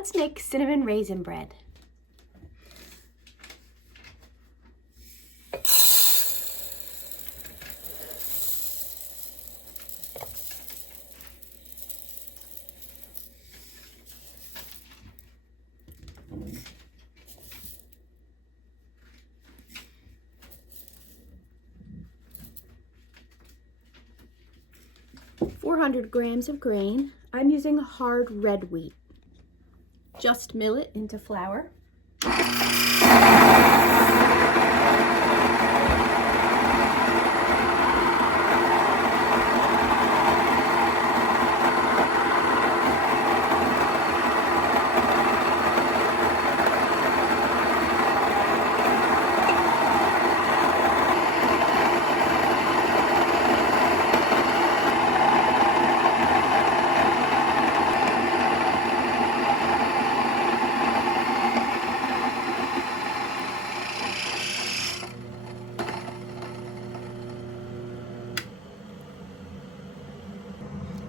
Let's make cinnamon raisin bread. "400 grams of grain. I'm using hard red wheat. Just mill it into flour.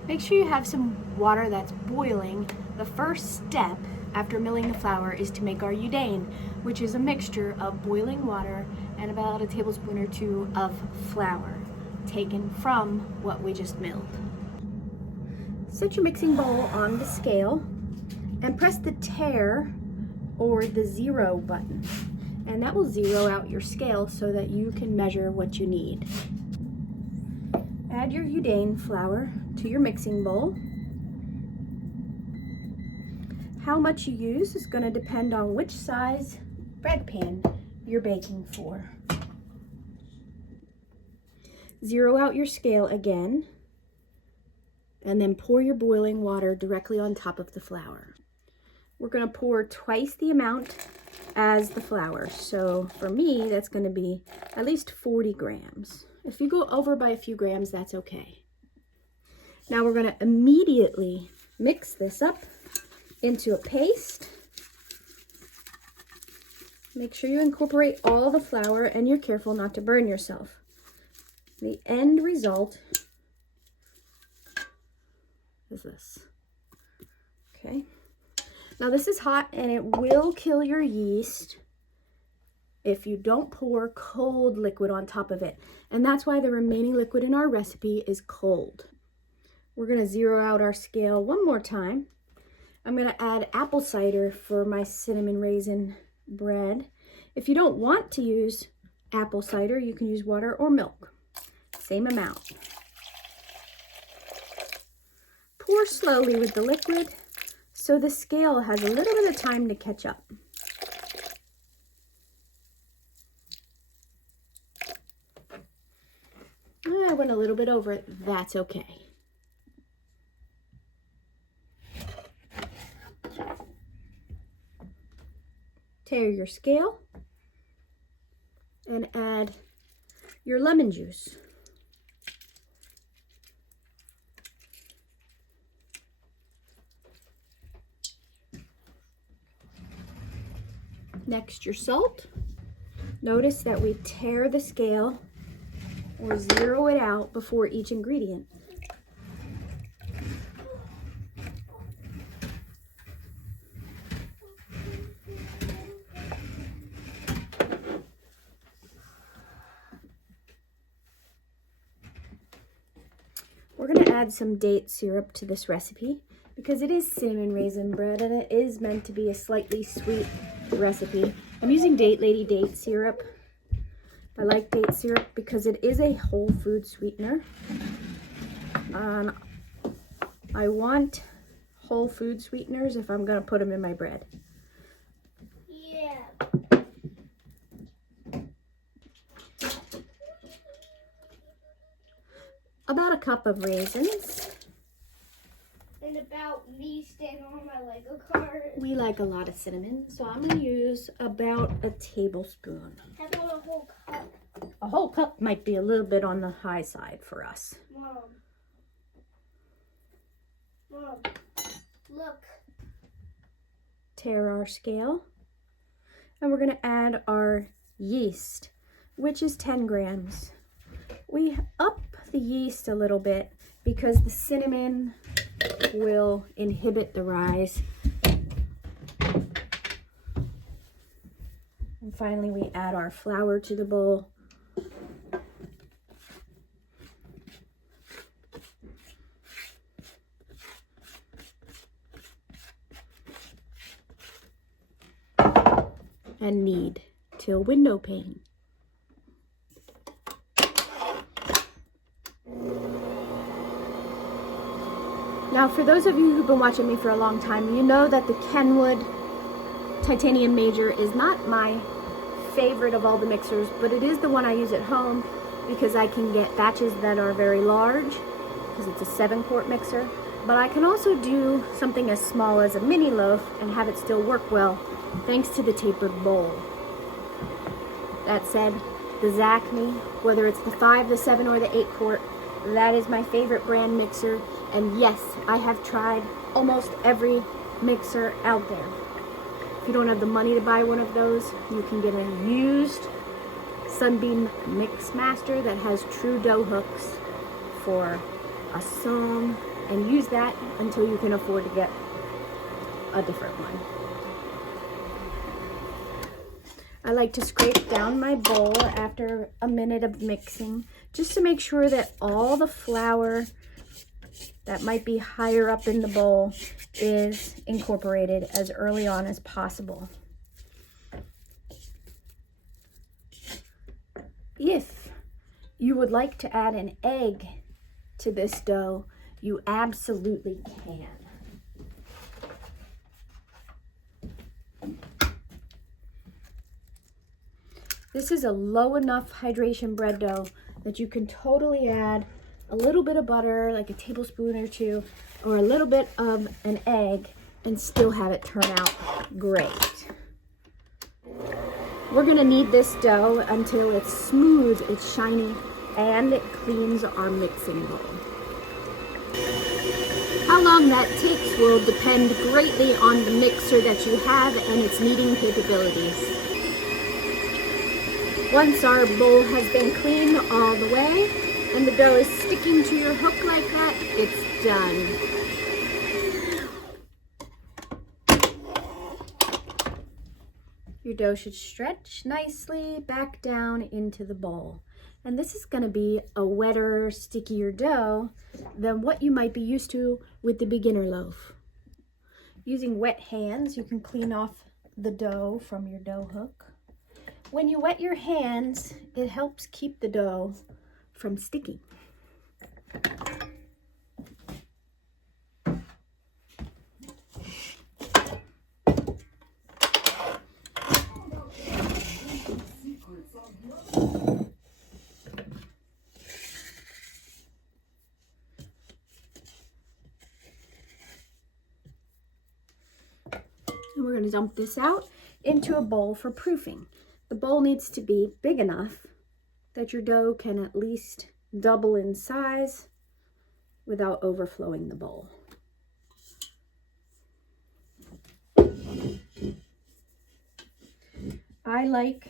Make sure you have some water that's boiling. The first step after milling the flour is to make our udane, which is a mixture of boiling water and about a tablespoon or two of flour taken from what we just milled. Set your mixing bowl on the scale and press the tare or the 0 button, and that will zero out your scale so that you can measure what you need. Add your udane flour to your mixing bowl. How much you use is going to depend on which size bread pan you're baking for. Zero out your scale again, and then pour your boiling water directly on top of the flour. We're going to pour twice the amount as the flour. So for me, that's going to be at least 40 grams. If you go over by a few grams, that's okay. Now we're going to immediately mix this up into a paste. Make sure you incorporate all the flour and you're careful not to burn yourself. The end result is this. Okay. Now this is hot and it will kill your yeast if you don't pour cold liquid on top of it. And that's why the remaining liquid in our recipe is cold. We're gonna zero out our scale one more time. I'm gonna add apple cider for my cinnamon raisin bread. If you don't want to use apple cider, you can use water or milk. Same amount. Pour slowly with the liquid so the scale has a little bit of time to catch up. I went a little bit over it. That's okay. Tare your scale and add your lemon juice. Next, your salt. Notice that we tare the scale or zero it out before each ingredient. We're going to add some date syrup to this recipe because it is cinnamon raisin bread and it is meant to be a slightly sweet recipe. I'm using Date Lady date syrup. I like date syrup because it is a whole food sweetener. I want whole food sweeteners if I'm going to put them in my bread. Yeah. About a cup of raisins. And about me standing on my Lego car. We like a lot of cinnamon, so I'm going to use about a tablespoon. How about a whole cup? A whole cup might be a little bit on the high side for us. Mom, look. Tare our scale. And we're going to add our yeast, which is 10 grams. We up the yeast a little bit because the cinnamon will inhibit the rise finally we add our flour to the bowl. And knead till window pane. Now, for those of you who've been watching me for a long time, you know that the Kenwood Titanium Major is not my favorite of all the mixers, but it is the one I use at home because I can get batches that are very large because it's a 7-quart mixer. But I can also do something as small as a mini loaf and have it still work well thanks to the tapered bowl. That said, the Zacme, whether it's the 5, the 7, or the 8-quart, that is my favorite brand mixer. And yes, I have tried almost every mixer out there. If you don't have the money to buy one of those, you can get a used Sunbeam Mix Master that has true dough hooks for a song, and use that until you can afford to get a different one. I like to scrape down my bowl after a minute of mixing just to make sure that all the flour that might be higher up in the bowl is incorporated as early on as possible. If you would like to add an egg to this dough, you absolutely can. This is a low enough hydration bread dough that you can totally add a little bit of butter, like a tablespoon or two, or a little bit of an egg, and still have it turn out great. We're gonna knead this dough until it's smooth, it's shiny, and it cleans our mixing bowl. How long that takes will depend greatly on the mixer that you have and its kneading capabilities. Once our bowl has been cleaned all the way and the dough is sticking to your hook like that, it's done. Your dough should stretch nicely back down into the bowl. And this is going to be a wetter, stickier dough than what you might be used to with the beginner loaf. Using wet hands, you can clean off the dough from your dough hook. When you wet your hands, it helps keep the dough from sticking. And we're going to dump this out into a bowl for proofing. The bowl needs to be big enough that your dough can at least double in size without overflowing the bowl. I like,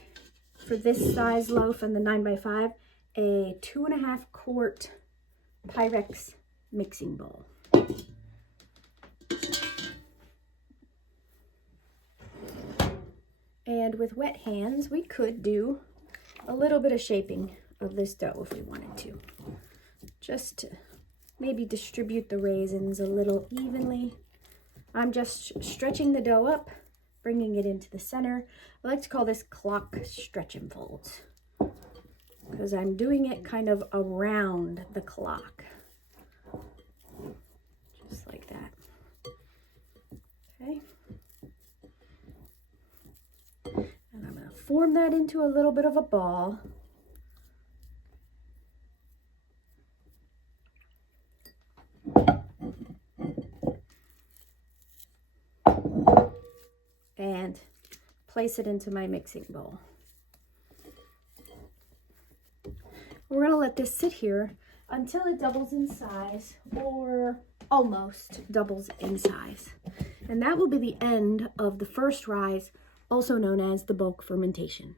for this size loaf and the 9x5, a 2.5-quart Pyrex mixing bowl. And with wet hands, we could do a little bit of shaping of this dough if we wanted to. Just to maybe distribute the raisins a little evenly. I'm just stretching the dough up, bringing it into the center. I like to call this clock stretch and folds because I'm doing it kind of around the clock. Just like that. Okay. And I'm going to form that into a little bit of a ball. And place it into my mixing bowl. We're going to let this sit here until it doubles in size, or almost doubles in size. And that will be the end of the first rise, also known as the bulk fermentation.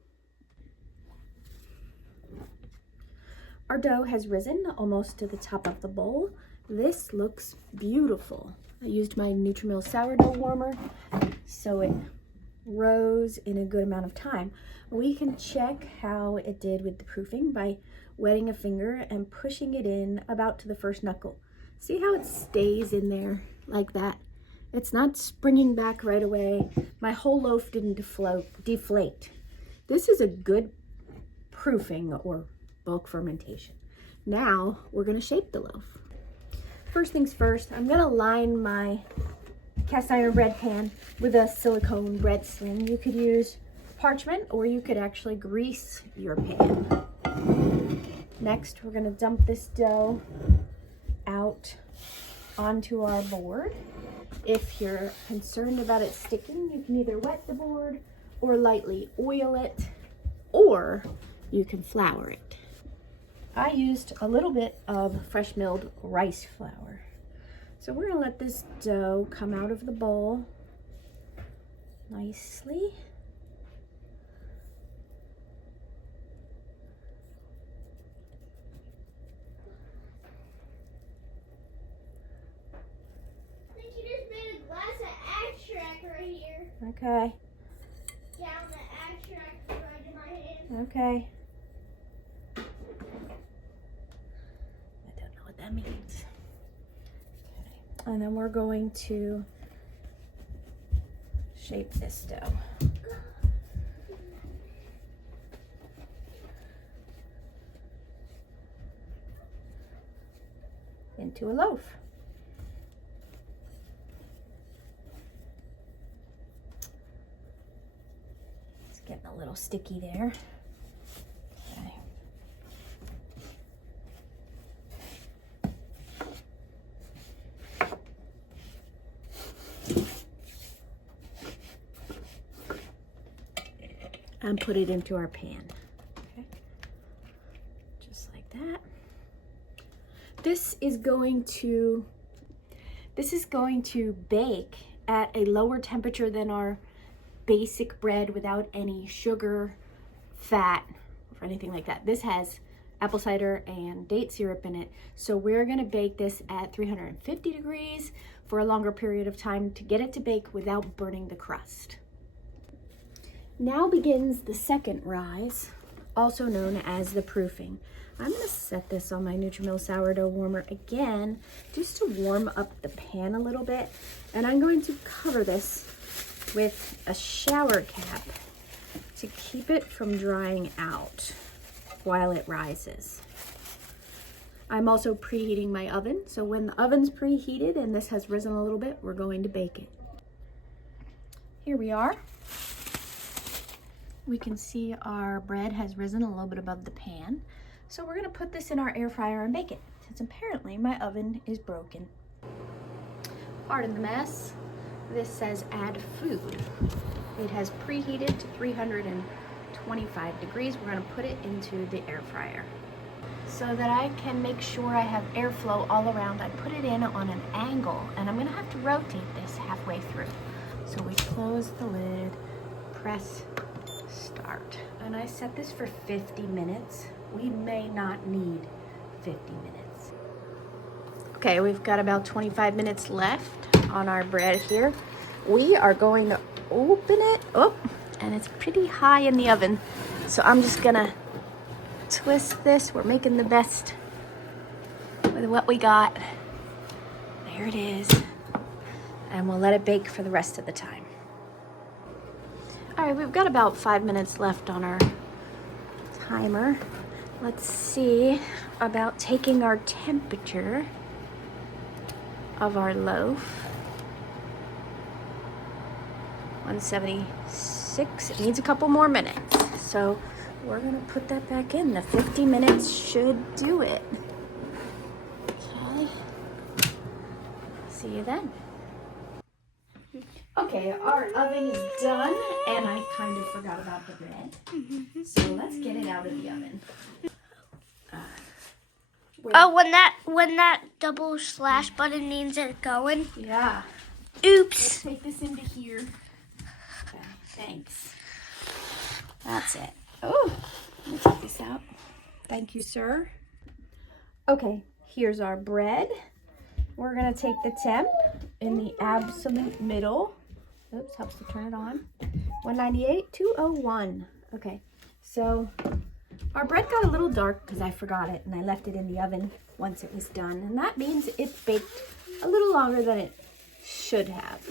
Our dough has risen almost to the top of the bowl. This looks beautiful. I used my Nutrimilk sourdough warmer so it rose in a good amount of time. We can check how it did with the proofing by wetting a finger and pushing it in about to the first knuckle. See how it stays in there like that? It's not springing back right away. My whole loaf didn't deflate. This is a good proofing or bulk fermentation. Now we're gonna shape the loaf. First things first, I'm gonna line my cast iron bread pan with a silicone bread sling. You could use parchment or you could actually grease your pan. Next, we're gonna dump this dough out onto our board. If you're concerned about it sticking, you can either wet the board or lightly oil it, or you can flour it. I used a little bit of fresh milled rice flour. So we're gonna let this dough come out of the bowl nicely. I think you just made a glass of extract right here. Okay, Down the extract right in my hand. okay. I don't know what that means. Okay. And then we're going to shape this dough. Into a loaf. It's getting a little sticky there. Okay. And put it into our pan. Okay. Just like that. This is going to bake at a lower temperature than our basic bread without any sugar, fat, or anything like that. This has apple cider and date syrup in it. So we're gonna bake this at 350 degrees for a longer period of time to get it to bake without burning the crust. Now begins the second rise, also known as the proofing. I'm gonna set this on my Nutrimilk sourdough warmer again, just to warm up the pan a little bit. And I'm going to cover this with a shower cap to keep it from drying out while it rises. I'm also preheating my oven. So when the oven's preheated and this has risen a little bit, we're going to bake it. Here we are. We can see our bread has risen a little bit above the pan. So we're gonna put this in our air fryer and bake it, since apparently my oven is broken. Pardon the mess. This says add food. It has preheated to 325 degrees. We're gonna put it into the air fryer. So that I can make sure I have airflow all around, I put it in on an angle, and I'm gonna have to rotate this halfway through. So we close the lid, press start. And I set this for 50 minutes. We may not need 50 minutes. Okay, we've got about 25 minutes left on our bread here. We are going to open it. Oh, and it's pretty high in the oven. So I'm just gonna twist this. We're making the best with what we got. There it is. And we'll let it bake for the rest of the time. All right, we've got about 5 minutes left on our timer. Let's see about taking our temperature of our loaf. 176. It needs a couple more minutes. So we're gonna put that back in. The 50 minutes should do it. Okay. See you then. Okay, our oven is done, and I kind of forgot about the bread. So let's get it out of the oven. When that double slash button means it's going. Yeah. Oops. Let's take this into here. Okay, thanks. That's it. Oh, let me take this out. Thank you, sir. Okay, here's our bread. We're gonna take the temp in the absolute middle Oops, helps to turn it on. 198, 201. Okay, so our bread got a little dark because I forgot it and I left it in the oven once it was done. And that means it baked a little longer than it should have.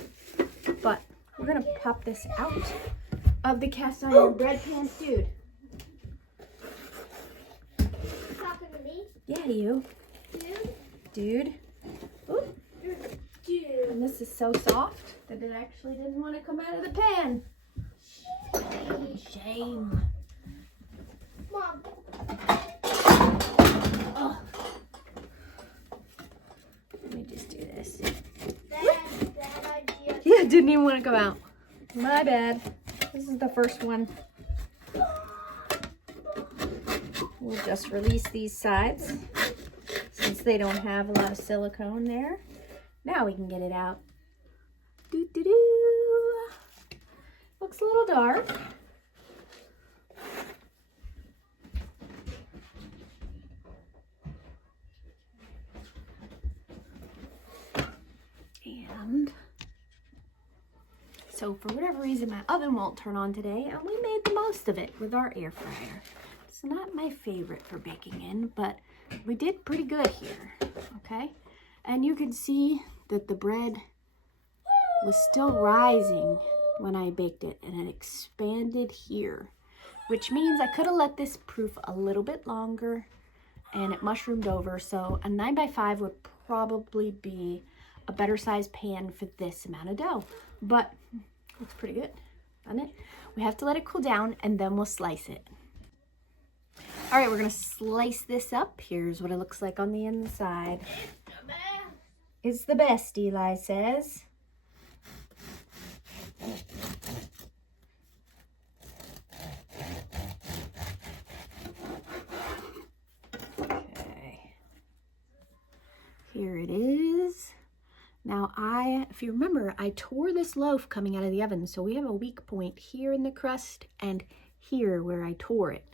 But we're gonna pop this out of the cast iron bread pan. Dude. Talking to me? Yeah, you. Dude. Ooh. Dude. And this is so soft that it actually didn't want to come out of the pan. Shame. Mom. Oh. Let me just do this. Bad idea. Yeah, it didn't even want to come out. My bad. This is the first one. We'll just release these sides since they don't have a lot of silicone there. Now we can get it out. Doo doo doo. Looks a little dark. And so for whatever reason, my oven won't turn on today, and we made the most of it with our air fryer. It's not my favorite for baking in, but we did pretty good here, okay? And you can see that the bread was still rising when I baked it, and it expanded here, which means I could have let this proof a little bit longer and it mushroomed over. So a 9x5 would probably be a better size pan for this amount of dough, but it's pretty good, isn't it? We have to let it cool down and then we'll slice it. All right, we're gonna slice this up. Here's what it looks like on the inside. It's the best, Eli says. Okay. Here it is. Now if you remember, I tore this loaf coming out of the oven, so we have a weak point here in the crust and here where I tore it.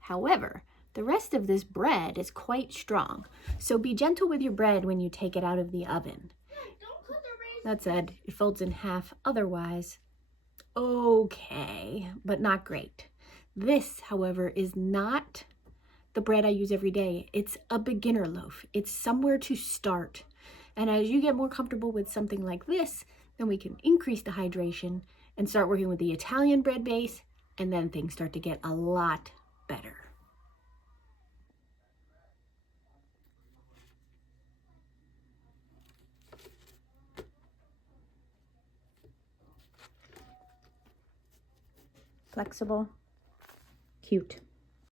However, the rest of this bread is quite strong, so be gentle with your bread when you take it out of the oven. Don't cut the raisin. That said, it folds in half otherwise. Okay, but not great. This, however, is not the bread I use every day. It's a beginner loaf. It's somewhere to start. And as you get more comfortable with something like this, then we can increase the hydration and start working with the Italian bread base, and then things start to get a lot better. Flexible, cute.